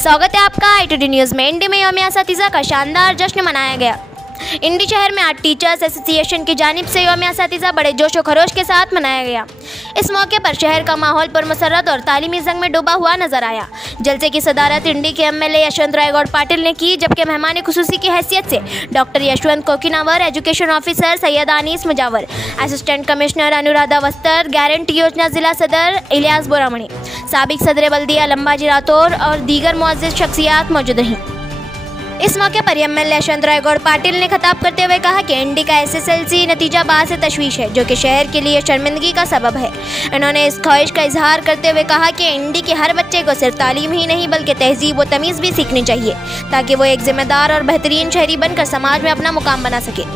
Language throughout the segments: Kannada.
स्वागत है आपका ITD न्यूज़ में। इंडी में यौम-ए-असातिज़ा का शानदार जश्न मनाया गया। इंडी शहर में आज टीचर्स एसोसिएशन की जानिब से यौम-ए-असातिज़ा बड़े जोश व खरोश के साथ मनाया गया। इस मौके पर शहर का माहौल पुरमसरत और तालीमी जंग में डूबा हुआ नजर आया। जलसे की सदारत इंडी के MLA यशवंत राय गौड़ पाटिल ने की, जबकि मेहमान खुसूसी की हैसियत से doctor Yashwant Kokinavar, education officer Syed Anees Mujawar, assistant commissioner Anuradha Vastar, guarantee योजना जिला सदर इलियास बोरामणी, साबिक सदर बल्दिया लंबाजी राठौर और दीगर मुअज़्ज़िज़ शख्सियात मौजूद रहीं। इस मौके पर MLA यशवंत राय गौड़ पाटिल ने खिताब करते हुए कहा कि इंडी का SSLC नतीजा बासे तशवीश है, जो कि शहर के लिए शर्मिंदगी का सबब है। उन्होंने इस ख्वाहिश का इजहार करते हुए कहा कि इंडी के हर बच्चे को सिर्फ तालीम ही नहीं बल्कि तहजीब व तमीज़ भी सीखनी चाहिए, ताकि वो एक जिम्मेदार और बेहतरीन शहरी बनकर समाज में अपना मुकाम बना सके।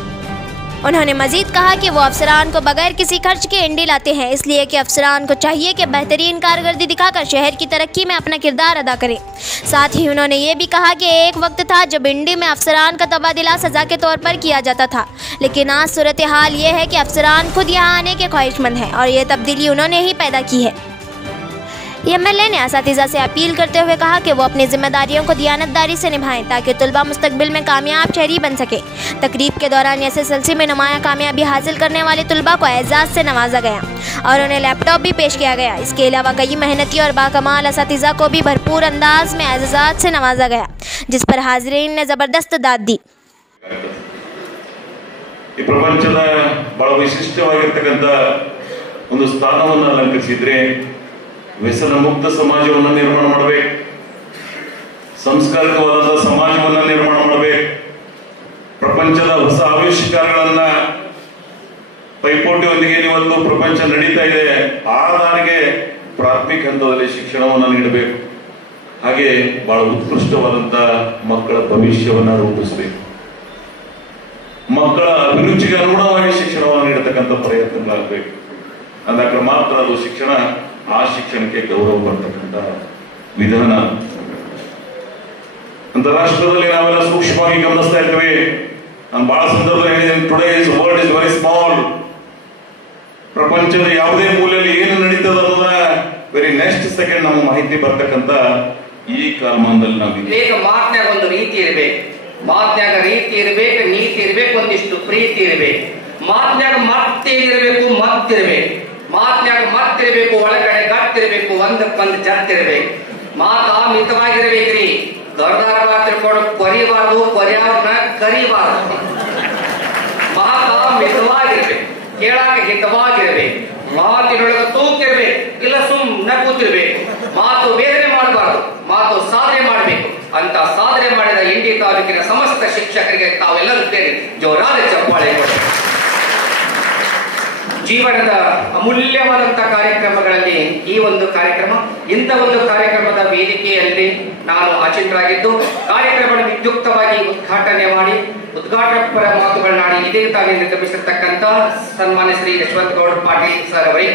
उन्होंने मजीद कहा कि वो अफसरान को बगैर किसी खर्च के इंडी लाते हैं, इसलिए कि अफसरान को चाहिए कि बेहतरीन कारकर्दगी दिखाकर शहर की तरक्की में अपना किरदार अदा करें। साथ ही उन्होंने ये भी कहा कि एक वक्त था जब इंडी में अफसरान का तबादला सज़ा के तौर पर किया जाता था, लेकिन आज सूरत हाल ये है कि अफसरान खुद यहाँ आने के ख्वाहिशमंद हैं और ये तब्दीली उन्होंने ही पैदा की है। MLA ने असातिज़ा से अपील करते हुए कहा कि वो अपनी जिम्मेदारियों को दियानतदारी से निभाएं, ताकि तलबा मुस्तकबिल में कामयाब शहरी बन सके। तकरीब के दौरान SSLC में नुमाया कामयाबी हासिल करने वाले तलबा को एजाज़ से नवाजा गया और उन्हें लैपटॉप भी पेश किया गया। इसके अलावा कई मेहनती और बाकमाल असातिज़ा को भी भरपूर अंदाज में एजाज़ात से नवाजा गया, जिस पर हाज़रीन ने ज़बरदस्त दाद दी। ಪ್ರಪಂಚದ ಬಹಳ ವಿಶಿಷ್ಟವಾಗಿರತಕ್ಕಂತ ಒಂದು ಸ್ಥಾನವನ್ನು ಅಲಂಕರಿಸಿದ್ರೆ ವ್ಯಸನ ಮುಕ್ತ ಸಮಾಜವನ್ನು ನಿರ್ಮಾಣ ಮಾಡಬೇಕು, ಸಂಸ್ಕಾರವಾದ ಸಮಾಜವನ್ನು ನಿರ್ಮಾಣ ಮಾಡಬೇಕು, ಪ್ರಪಂಚದ ಹೊಸ ಆವಿಷ್ಕಾರಗಳನ್ನ ಪೈಪೋಟಿಯೊಂದಿಗೆ ಇವತ್ತು ಪ್ರಪಂಚ ನಡೀತಾ ಇದೆ, ಆ ದಾರಿಗೆ ಪ್ರಾಥಮಿಕ ಹಂತದಲ್ಲಿ ಶಿಕ್ಷಣವನ್ನು ನೀಡಬೇಕು. ಹಾಗೆ ಬಹಳ ಉತ್ಕೃಷ್ಟವಾದಂತ ಮಕ್ಕಳ ಭವಿಷ್ಯವನ್ನ ರೂಪಿಸಬೇಕು. ಮಕ್ಕಳ ಅಭಿರುಚಿಗೆ ಅನುಗುಣವಾಗಿ ಶಿಕ್ಷಣವನ್ನು ನೀಡತಕ್ಕಂಥ ಪ್ರಯತ್ನಗಳಾಗಬೇಕು. ಅಂದಾಗ ಮಾತ್ರ ಅದು ಶಿಕ್ಷಣ, ಆ ಶಿಕ್ಷಣಕ್ಕೆ ಗೌರವ ಬರ್ತಕ್ಕಂಥ ವಿಧಾನ. ಅಂತಾರಾಷ್ಟ್ರದಲ್ಲಿ ನಾವೆಲ್ಲ ಸೂಕ್ಷ್ಮವಾಗಿ ಗಮನಿಸ್ತಾ ಇರ್ತೇವೆ. ನಾನು ಬಹಳ ಸಂದರ್ಭದಲ್ಲಿ ಹೇಳಿದ್ದೇನೆ, today's world is very small. ಪ್ರಪಂಚದ ಯಾವುದೇ ಮೂಲೆಯಲ್ಲಿ ಏನು ನಡೀತದ ಅನ್ನೋದ ವೆರಿ ನೆಕ್ಸ್ಟ್ ಸೆಕೆಂಡ್ ನಮ್ಮ ಮಾಹಿತಿ ಬರ್ತಕ್ಕಂಥ ಈ ಕಾಲಮಾನದಲ್ಲಿ ನಾವು ಈಗ ಮಾತನಾಗ ಒಂದು ರೀತಿ ಇರಬೇಕು, ಮಾತನಾಗ ರೀತಿ ಇರಬೇಕು, ನೀತಿ ಇರಬೇಕು, ಒಂದಿಷ್ಟು ಪ್ರೀತಿ ಇರಬೇಕು. ಮಾತನಾಗ ಮತ್ತೇನಿರಬೇಕು, ಮತ್ತಿರಬೇಕು. ಮಾತನಾಗ ಮತ್ತಿರಬೇಕು, ಒಳಗಡೆ ಗಟ್ಟಿರಬೇಕು, ಒಂದಕ್ಕೊಂದು ಜತ್ತಿರಬೇಕು. ಮಾತ ಮಿತವಾಗಿರ್ಬೇಕ್ರಿ. ದೊಡ್ಡದಾರ ತಿಳ್ಕೊಂಡು ಕೊರಿಬಾರ್ದು, ಕೊರಿಯವ್ರನ್ನ ಕರಿಬಾರ್ದು. ಮಾತ ಮಿತವಾಗಿರ್ಬೇಕು, ಕೇಳಾಕ ಹಿತವಾಗಿರ್ಬೇಕು, ಮಾತಿನೊಳಗೆ ತೂಕಿರ್ಬೇಕು, ಇಲ್ಲ ಸುಮ್ಮನೆ ಕೂತಿರ್ಬೇಕು. ಮಾತು ಬೇರೆ ಮಾಡಬಾರ್ದು, ಮಾತು ಸಾಧನೆ ಮಾಡಬೇಕು. ಅಂತ ಸಾಧನೆ ಮಾಡಿದ ಇಂಡಿ ತಾಲೂಕಿನ ಸಮಸ್ತ ಶಿಕ್ಷಕರಿಗೆ ತಾವೆಲ್ಲರೂ ಸೇರಿ ಜೋರಾದ ಚಪ್ಪಾಳೆ ಕೊಡಿ. ಜೀವನದ ಅಮೂಲ್ಯವಾದಂತಹ ಕಾರ್ಯಕ್ರಮಗಳಲ್ಲಿ ಈ ಒಂದು ಕಾರ್ಯಕ್ರಮ, ಇಂಥ ಒಂದು ಕಾರ್ಯಕ್ರಮದ ವೇದಿಕೆಯಲ್ಲಿ ನಾನು ಅಚಿಂತರಾಗಿದ್ದು ಕಾರ್ಯಕ್ರಮವನ್ನು ವಿದ್ಯುಕ್ತವಾಗಿ ಉದ್ಘಾಟನೆ ಮಾಡಿ ಉದ್ಘಾಟಕರ ಮಾತುಗಳನ್ನಾಡಿ ಇದೇ ತಾನೇ ನಿರ್ಗಮಿಸಿರ್ತಕ್ಕಂಥ ಸನ್ಮಾನ್ಯ ಶ್ರೀ ಯಶವಂತ ಗೌಡ ಪಾಟೀಲ್ ಸರ್ ಅವರೇ,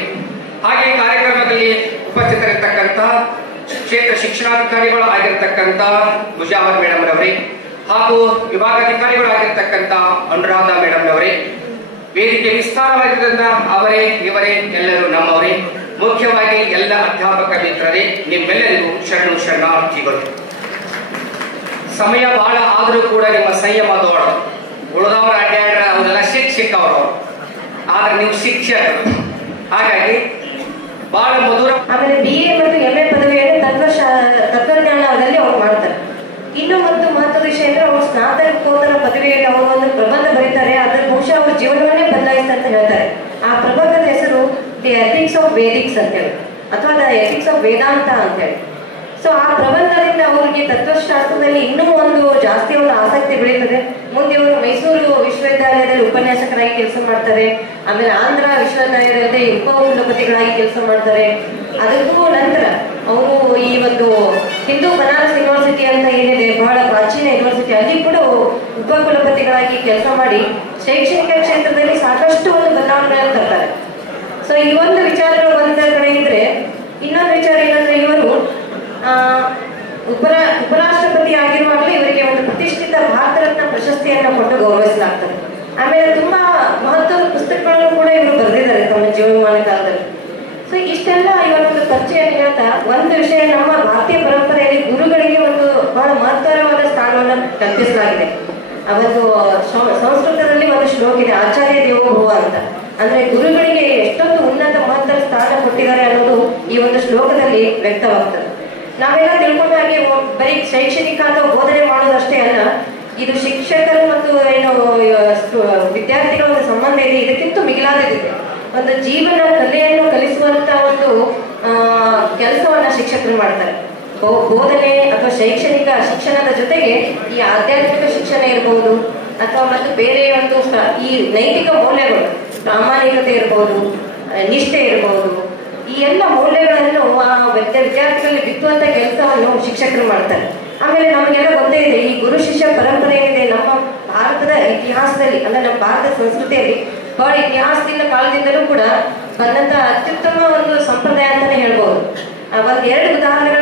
ಹಾಗೆ ಕಾರ್ಯಕ್ರಮದಲ್ಲಿ ಉಪಸ್ಥಿತರಿರ್ತಕ್ಕಂಥ ಕ್ಷೇತ್ರ ಶಿಕ್ಷಣಾಧಿಕಾರಿಗಳು ಆಗಿರ್ತಕ್ಕಂಥ ಮುಜಾವರ್ ಮೇಡಮ್ ರವರೇ, ಹಾಗೂ ವಿಭಾಗಾಧಿಕಾರಿಗಳಾಗಿರ್ತಕ್ಕಂಥ ಅನುರಾಧ ಮೇಡಮ್ ರವರೇ, ವೇದಿಕೆ ವಿಸ್ತಾರವಾಗಿದ್ದರಿಂದ ಅವರೇ ಇವರೇ ಎಲ್ಲರೂ ನಮ್ಮವರೇ, ಮುಖ್ಯವಾಗಿ ಎಲ್ಲ ಅಧ್ಯಾಪಕ ಮಿತ್ರರೇ, ನಿಮ್ಮೆಲ್ಲರಿಗೂ ಶರಣಾರ್ಥಿಗಳು. ಸಮಯ ಬಹಳ ಆದರೂ ಕೂಡ ನಿಮ್ಮ ಸಂಯಮ ದೊಡ್ಡ. ಉಳಿದವರು ಅಡ್ಡಾಡ್ರ ಅವರೆಲ್ಲ ಶಿಕ್ಷಕವರು, ಆದ್ರೆ ನೀವು ಶಿಕ್ಷಕರು. ಹಾಗಾಗಿ ಬಹಳ ಮಧುರ. ಆಮೇಲೆ BA ಮತ್ತು MA ಪದವಿಯನ್ನು ತತ್ವಜ್ಞಾನದಲ್ಲಿ ಅವ್ರು ಮಾಡ್ತಾರೆ. ಇನ್ನು ಮತ್ತು ಮಹತ್ವದ ವಿಷಯ ಅಂದ್ರೆ ಅವರು ಸ್ನಾತಕೋತ್ತರ ಪದವಿಯಲ್ಲಿ ಅವರು ಒಂದು ಪ್ರಬಂಧ ಬರೀತಾರೆ. ಅದ್ರ ಬಹುಶಃ ಅವ್ರ ಜೀವನವನ್ನೇ ಬದಲಾಯಿಸ್ತಾ ಅಂತ ಹೇಳ್ತಾರೆ. ಆ ಪ್ರಬಂಧದ ಹೆಸರು ದಿ ಎಥಿಕ್ಸ್ ಆಫ್ ವೇದಿಕ್ಸ್ ಅಂತೇಳಿ, ಅಥವಾ ದ ಎಥಿಕ್ಸ್ ಆಫ್ ವೇದಾಂತ ಅಂತೇಳಿ. ಸೊ ಆ ಪ್ರಬಂಧದಿಂದ ಅವರಿಗೆ ತತ್ವಶಾಸ್ತ್ರದಲ್ಲಿ ಇನ್ನೂ ಒಂದು ಜಾಸ್ತಿ ಒಂದು ಆಸಕ್ತಿ ಬೆಳೀತದೆ. ಮುಂದೆ ಅವರು ಮೈಸೂರು ವಿಶ್ವವಿದ್ಯಾಲಯದಲ್ಲಿ ಉಪನ್ಯಾಸಕರಾಗಿ ಕೆಲಸ ಮಾಡ್ತಾರೆ. ಆಮೇಲೆ ಆಂಧ್ರ ವಿಶ್ವವಿದ್ಯಾಲಯದಲ್ಲಿ ಉಪಕುಲಪತಿಗಳಾಗಿ ಕೆಲಸ ಮಾಡ್ತಾರೆ. ಅದಕ್ಕೂ ನಂತರ ಅವರು ಈ ಒಂದು ಹಿಂದೂ ಬನಾರಸ್ ಯೂನಿವರ್ಸಿಟಿ ಅಂತ ಏನಿದೆ, ಬಹಳ ಪ್ರಾಚೀನ ಯೂನಿವರ್ಸಿಟಿ, ಅಲ್ಲಿ ಕೂಡ ಉಪಕುಲಪತಿಗಳಾಗಿ ಕೆಲಸ ಮಾಡಿ ಶೈಕ್ಷಣಿಕ ಕ್ಷೇತ್ರದಲ್ಲಿ ಸಾಕಷ್ಟು ಒಂದು ಬದಲಾವಣೆಗಳನ್ನು ತರ್ತಾರೆ. ಸೊ ಈ ಒಂದು ವಿಚಾರಗಳು ಒಂದ ಕಡೆ ಇದ್ರೆ, ಇನ್ನೊಂದು ವಿಚಾರ ಏನಂದ್ರೆ ಇವರು ಉಪರಾಷ್ಟ್ರಪತಿ ಆಗಿರುವಾಗಲೇ ಇವರಿಗೆ ಒಂದು ಪ್ರತಿಷ್ಠಿತ ಭಾರತ ರತ್ನ ಪ್ರಶಸ್ತಿಯನ್ನು ಕೊಟ್ಟು ಗೌರವಿಸಲಾಗ್ತದೆ. ಆಮೇಲೆ ತುಂಬಾ ಮಹತ್ವದ ಪುಸ್ತಕಗಳನ್ನು ಕೂಡ ಇವರು ಬರೆದಿದ್ದಾರೆ ತಮ್ಮ ಜೀವಮಾನ ಕಾಲದಲ್ಲಿ. ಸೊ ಇಷ್ಟೆಲ್ಲ ಇವರ ಒಂದು ಪರಿಚಯ ಹೇಳ್ತಾ ಒಂದು ವಿಷಯ, ನಮ್ಮ ಭಾರತೀಯ ಪರಂಪರೆಯಲ್ಲಿ ಗುರುಗಳಿಗೆ ಒಂದು ಬಹಳ ಮಹತ್ತರವಾದ ಸ್ಥಾನವನ್ನು ಕಲ್ಪಿಸಲಾಗಿದೆ. ಆ ಒಂದು ಸಂಸ್ಕೃತದಲ್ಲಿ ಒಂದು ಶ್ಲೋಕ ಇದೆ, ಆಚಾರ್ಯ ದೇವೋಭವ ಅಂತ. ಅಂದ್ರೆ ಗುರುಗಳಿಗೆ ಎಷ್ಟೊಂದು ಉನ್ನತ ಮಹತ್ತರ ಸ್ಥಾನ ಕೊಟ್ಟಿದ್ದಾರೆ ಅನ್ನೋದು ಈ ಒಂದು ಶ್ಲೋಕದಲ್ಲಿ ವ್ಯಕ್ತವಾಗ್ತದೆ. ನಾವೆಲ್ಲ ತಿಳ್ಕೊಂಡ ಹಾಗೆ ಬರೀ ಶೈಕ್ಷಣಿಕ ಅಥವಾ ಬೋಧನೆ ಮಾಡೋದಷ್ಟೇ ಅಲ್ಲ, ಇದು ಶಿಕ್ಷಕರು ಮತ್ತು ಏನು ವಿದ್ಯಾರ್ಥಿಗಳ ಒಂದು ಸಂಬಂಧ ಇದೆ, ಇದಕ್ಕಿಂತ ಮಿಗಿಲಾದದಿದೆ. ಒಂದು ಜೀವನ ಕಲೆಯನ್ನು ಕಲಿಸುವಂತ ಒಂದು ಕೆಲಸವನ್ನ ಶಿಕ್ಷಕರು ಮಾಡ್ತಾರೆ. ಬೋಧನೆ ಅಥವಾ ಶೈಕ್ಷಣಿಕ ಶಿಕ್ಷಣದ ಜೊತೆಗೆ ಈ ಆಧ್ಯಾತ್ಮಿಕ ಶಿಕ್ಷಣ ಇರಬಹುದು ಅಥವಾ ಮತ್ತು ಬೇರೆ ಒಂದು ಈ ನೈತಿಕ ಮೌಲ್ಯಗಳು, ಪ್ರಾಮಾಣಿಕತೆ ಇರಬಹುದು, ನಿಷ್ಠೆ ಇರಬಹುದು, ಈ ಎಲ್ಲ ಮೌಲ್ಯಗಳನ್ನು ಆ ವಿದ್ಯಾರ್ಥಿಗಳಲ್ಲಿ ಬಿತ್ತುವಂತ ಕೆಲಸವನ್ನು ಶಿಕ್ಷಕರು ಮಾಡ್ತಾರೆ. ಆಮೇಲೆ ನಮಗೆಲ್ಲ ಗೊತ್ತೇ ಇದೆ, ಈ ಗುರು ಶಿಷ್ಯ ಪರಂಪರೆ ಏನಿದೆ ನಮ್ಮ ಭಾರತದ ಇತಿಹಾಸದಲ್ಲಿ, ಅಂದ್ರೆ ನಮ್ಮ ಭಾರತದ ಸಂಸ್ಕೃತಿಯಲ್ಲಿ ಬಹಳ ಇತಿಹಾಸದಿಂದ ಕಾಲದಿಂದಲೂ ಕೂಡ ಬಂದಂತ ಅತ್ಯುತ್ತಮ ಒಂದು ಸಂಪ್ರದಾಯ ಅಂತಾನೆ ಹೇಳ್ಬಹುದು. ಒಂದ್ ಎರಡು ಉದಾಹರಣೆಗಳು